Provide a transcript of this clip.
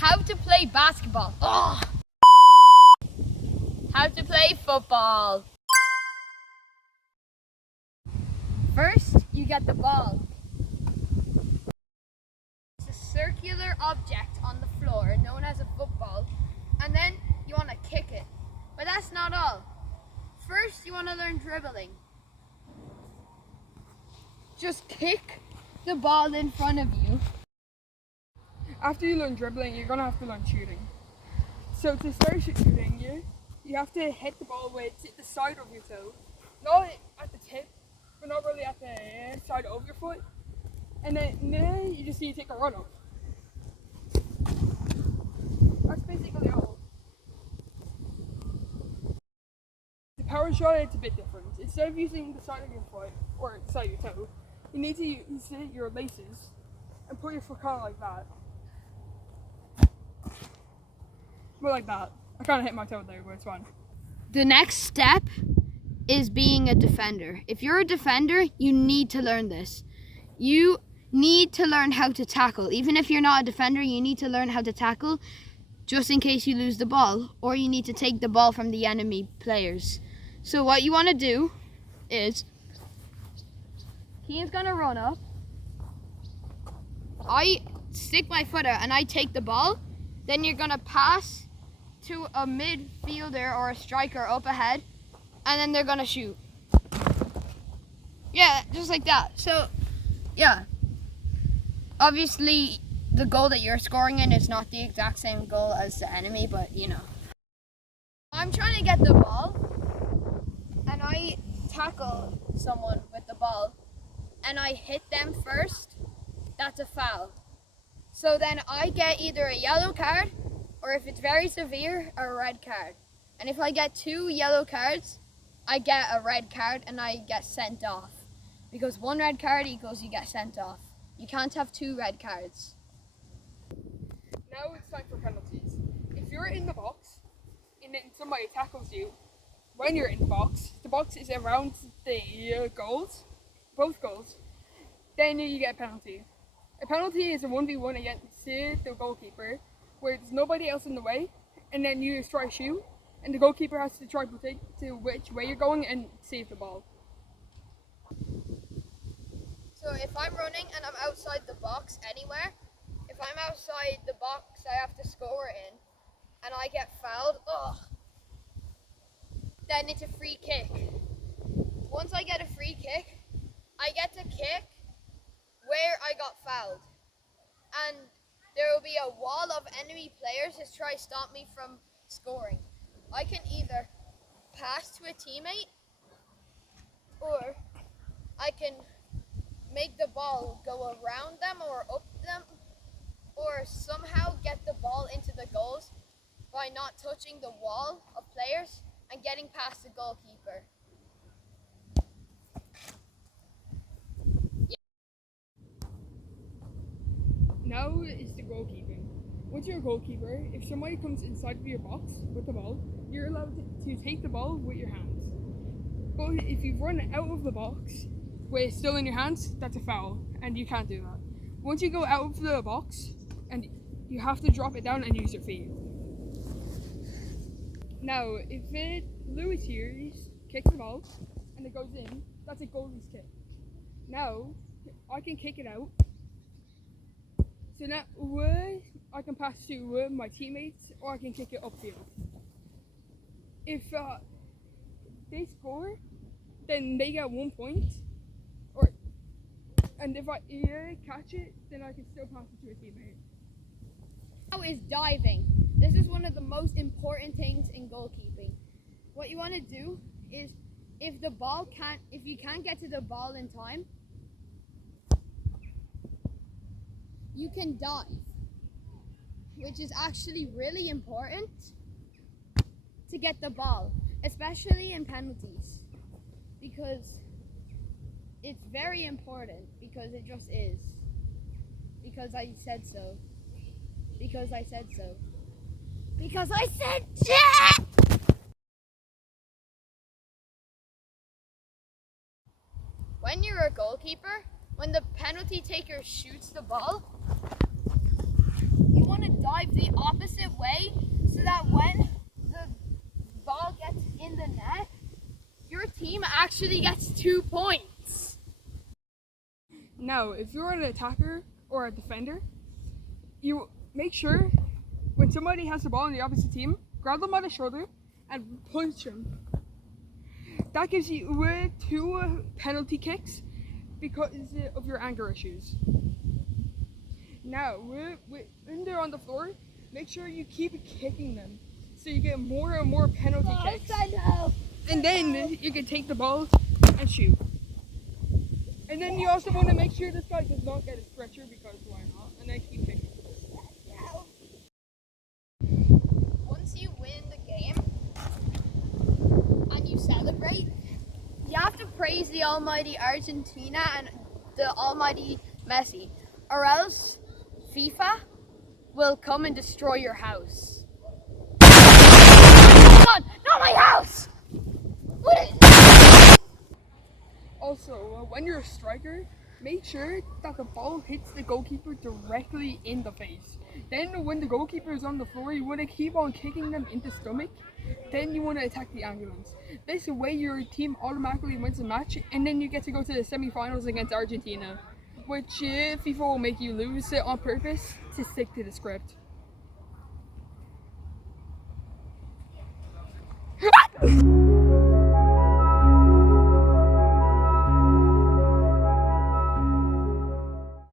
How to play basketball. Oh. How to play football. First, you get the ball. It's a circular object on the floor known as a football, and then you want to kick it. But that's not all. First, you want to learn dribbling. Just kick the ball in front of you. After you learn dribbling, you're gonna have to learn shooting. So to start shooting, you have to hit the ball with the side of your toe, not at the tip, but not really at the side of your foot. And then you just need to take a run up. That's basically all. The power shot, it's a bit different. Instead of using the side of your foot or the side of your toe, you need to use your laces and put your foot kind of like that. More like that. I kind of hit my toe there, but it's fine. The next step is being a defender. If you're a defender, you need to learn this. You need to learn how to tackle. Even if you're not a defender, you need to learn how to tackle just in case you lose the ball, or you need to take the ball from the enemy players. So what you want to do is, he's gonna run up. I stick my foot out and I take the ball. Then you're gonna pass to a midfielder or a striker up ahead, and then they're gonna shoot. Yeah, just like that. So, yeah. Obviously, the goal that you're scoring in is not the exact same goal as the enemy, but you know. I'm trying to get the ball, and I tackle someone with the ball, and I hit them first. That's a foul. So then I get either a yellow card, or if it's very severe, a red card. And if I get 2 yellow cards, I get a red card and I get sent off. Because 1 red card equals you get sent off. You can't have 2 red cards. Now it's time for penalties. If you're in the box and then somebody tackles you, when you're in the box is around the goals, both goals, then you get a penalty. A penalty is a 1v1 against the goalkeeper, where there's nobody else in the way, and then you just try to shoot, and the goalkeeper has to try to predict to which way you're going and save the ball. So if I'm running and I'm outside the box anywhere, if I'm outside the box I have to score in, and I get fouled, then it's a free kick. Once I get a free kick, I get to kick where I got fouled. And there will be a wall of enemy players to try to stop me from scoring. I can either pass to a teammate, or I can make the ball go around them or up them, or somehow get the ball into the goals by not touching the wall of players and getting past the goalkeeper. Now is the goalkeeping. Once you're a goalkeeper, if somebody comes inside of your box with the ball, you're allowed to take the ball with your hands. But if you run out of the box with it still in your hands, that's a foul, and you can't do that. Once you go out of the box, and you have to drop it down and use your feet. Now, if Lewis here kicks the ball and it goes in, that's a goalie's kick. Now, I can kick it out. So now I can pass to my teammates, or I can kick it upfield. If they score, then they get 1 point. And if I catch it, then I can still pass it to a teammate. Now is diving. This is one of the most important things in goalkeeping. What you want to do is, if you can't get to the ball in time, you can dive, which is actually really important to get the ball, especially in penalties, because it's very important, because it just is. Because I said so. Because I said so. Because I said so! When you're a goalkeeper, when the penalty taker shoots the ball, you want to dive drive the opposite way so that when the ball gets in the net, your team actually gets 2 points. Now, if you're an attacker or a defender, you make sure when somebody has the ball on the opposite team, grab them by the shoulder and punch them. That gives you 2 penalty kicks because of your anger issues. Now, when they're on the floor, make sure you keep kicking them so you get more and more penalty kicks. And then you can take the ball and shoot. And then you also want to make sure this guy does not get a stretcher because why not? And then keep kicking. Once you win the game and you celebrate, you have to praise the almighty Argentina and the almighty Messi, or else FIFA will come and destroy your house. God, not my house! Also, when you're a striker, make sure that the ball hits the goalkeeper directly in the face. Then when the goalkeeper is on the floor, you want to keep on kicking them in the stomach. Then you want to attack the ambulance. This way your team automatically wins the match, and then you get to go to the semi-finals against Argentina, which FIFA will make you lose on purpose to stick to the script.